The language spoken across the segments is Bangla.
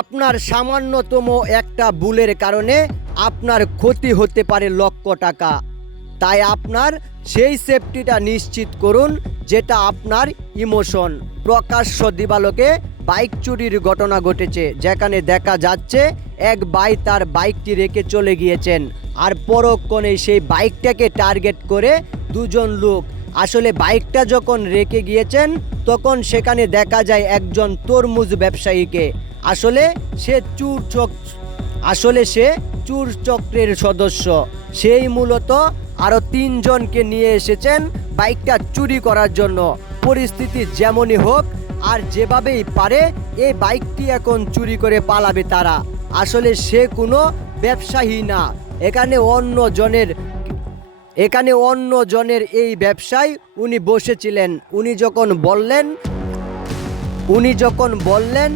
আপনার সামান্যতম একটা ভুলের কারণে আপনার ক্ষতি হতে পারে লক্ষ টাকা। তাই আপনার সেই সেফটিটা নিশ্চিত করুন, যেটা আপনার ইমোশন প্রকাশ্য দিবালোকে বাইক চুরির ঘটনা ঘটেছে, যেখানে দেখা যাচ্ছে এক ভাই তার বাইকটি রেখে চলে গিয়েছেন, আর পরক্ষণে সেই বাইকটাকে টার্গেট করে দুজন লোক। আসলে বাইকটা যখন রেখে গিয়েছেন, তখন সেখানে দেখা যায় একজন তরমুজ ব্যবসায়ীকে। আসলে সে চুর চক আসলে সে চুর চক্রের সদস্য। সেই মূলত আরও তিনজনকে নিয়ে এসেছেন বাইকটা চুরি করার জন্য। পরিস্থিতি যেমনই হোক, আর যেভাবেই পারে, এই বাইকটি এখন চুরি করে পালাবে তারা। আসলে সে কোনো ব্যবসায়ী না। এখানে অন্য জনের এখানে অন্য জনের এই ব্যবসায় উনি বসেছিলেন। উনি যখন বললেন উনি যখন বললেন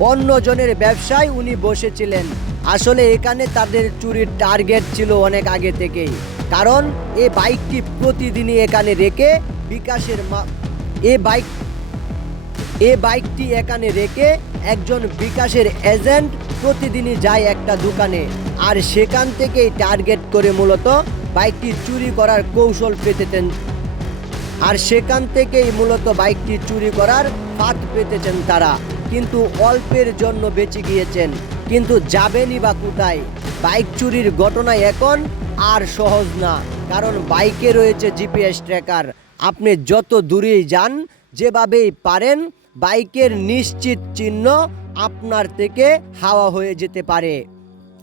অন্য জনের ব্যবসায় উনি বসেছিলেন। আসলে এখানে তাদের চুরির টার্গেট ছিল অনেক আগে থেকেই। কারণ, এ বাইকটি প্রতিদিনই এখানে রেখে বিকাশের মা এ বাইক এ বাইকটি এখানে রেখে একজন বিকাশের এজেন্ট প্রতিদিনই যায় একটা দোকানে। আর সেখান থেকেই টার্গেট করে মূলত বাইকটি চুরি করার কৌশল পেতেছেন। আর সেখান থেকেই মূলত বাইকটি চুরি করার ফাঁদ পেতেছেন তারা। কিন্তু অল্পের জন্য বেঁচে গিয়েছেন। কিন্তু যাবেনই বা কোথায়? বাইক চুরির ঘটনা এখন আর সহজ না। কারণ বাইকে রয়েছে জিপিএস ট্র্যাকার। আপনি যত দূরেই যান, যেভাবেই পারেন, বাইকের নিশ্চিত চিহ্ন আপনার থেকে হাওয়া হয়ে যেতে পারে।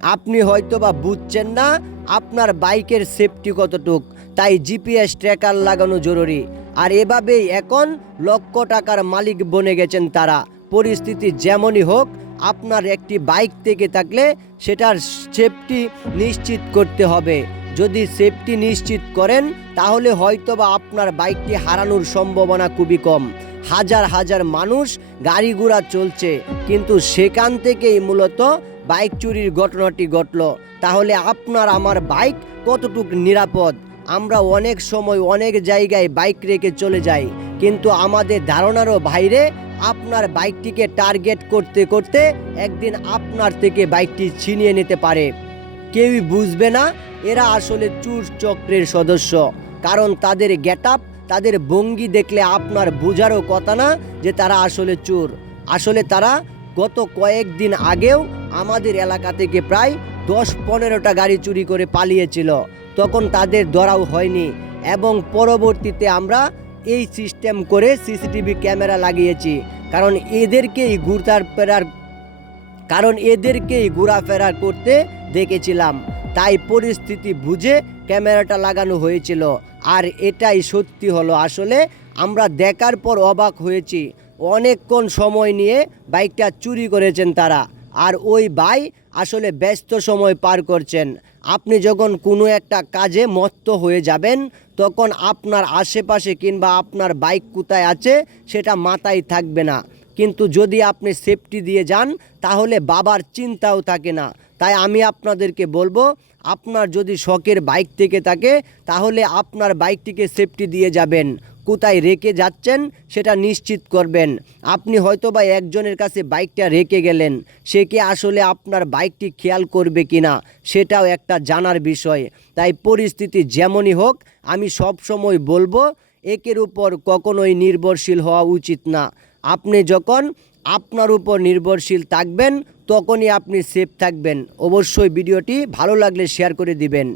আপনি হয়তো বা বুঝছেন না আপনার বাইকের সেফটি কতটুক। তাই জিপিএস ট্র্যাকার লাগানো জরুরি। আর এভাবেই এখন লক্ষ টাকার মালিক বনে গেছেন তারা। পরিস্থিতি যেমনই হোক, আপনার একটি বাইক থেকে থাকলে সেটার সেফটি নিশ্চিত করতে হবে। যদি সেফটি নিশ্চিত করেন, তাহলে হয়তোবা আপনার বাইকটি হারানোর সম্ভাবনা খুবই কম। হাজার হাজার মানুষ গাড়ি ঘোড়া চলছে, কিন্তু সেখান থেকেই মূলত বাইক চুরির ঘটনাটি ঘটল। তাহলে আপনার আমার বাইক কতটুকু নিরাপদ? আমরা অনেক সময় অনেক জায়গায় বাইক রেখে চলে যাই, কিন্তু আমাদের ধারণারও বাইরে আপনার বাইকটিকে টার্গেট করতে করতে একদিন আপনার থেকে বাইকটি ছিনিয়ে নিতে পারে। কেউই বুঝবে না এরা আসলে চুর চক্রের সদস্য, কারণ তাদের গেট তাদের ভঙ্গি দেখলে আপনার বোঝারও কথা না যে তারা আসলে চোর। আসলে তারা গত কয়েকদিন আগেও আমাদের এলাকা থেকে প্রায় দশ পনেরোটা গাড়ি চুরি করে পালিয়েছিল। তখন তাদের ধরাও হয়নি এবং পরবর্তীতে আমরা এই সিস্টেম করে সিসিটিভি ক্যামেরা লাগিয়েছি। কারণ এদেরকেই ঘুরতার ফেরার কারণ এদেরকেই ঘোরাফেরা করতে দেখেছিলাম। তাই পরিস্থিতি বুঝে ক্যামেরাটা লাগানো হয়েছিল। আর এটাই সত্যি হলো। আসলে আমরা দেখার পর অবাক হয়েছি। অনেকক্ষণ সময় নিয়ে বাইকটা চুরি করেছেন তারা। আর ওই ভাই আসলে ব্যস্ত সময় পার করছেন। আপনি যখন কোনো একটা কাজে মত্ত হয়ে যাবেন তখন আপনার আশেপাশে কিংবা আপনার বাইক কোথায় আছে সেটা মাথায় থাকবে না। কিন্তু যদি আপনি সেফটি দিয়ে যান, তাহলে বাবার চিন্তাও থাকে না। তাই আমি আপনাদেরকে বলব, আপনার যদি শখের বাইক থেকে থাকে, তাহলে আপনার বাইকটিকে সেফটি দিয়ে যাবেন। কোথায় রেখে যাচ্ছেন সেটা নিশ্চিত করবেন। আপনি হয়তো বা একজনের কাছে বাইকটা রেখে গেলেন, সে কি আসলে আপনার বাইকটি খেয়াল করবে কি না সেটাও একটা জানার বিষয়। তাই পরিস্থিতি যেমনই হোক, আমি সব সময় বলব, একের উপর কখনোই নির্ভরশীল হওয়া উচিত না। আপনি যখন আপনার উপর নির্ভরশীল থাকবেন, তখনই আপনি সেফ থাকবেন। অবশ্যই ভিডিওটি ভালো লাগলে শেয়ার করে দিবেন।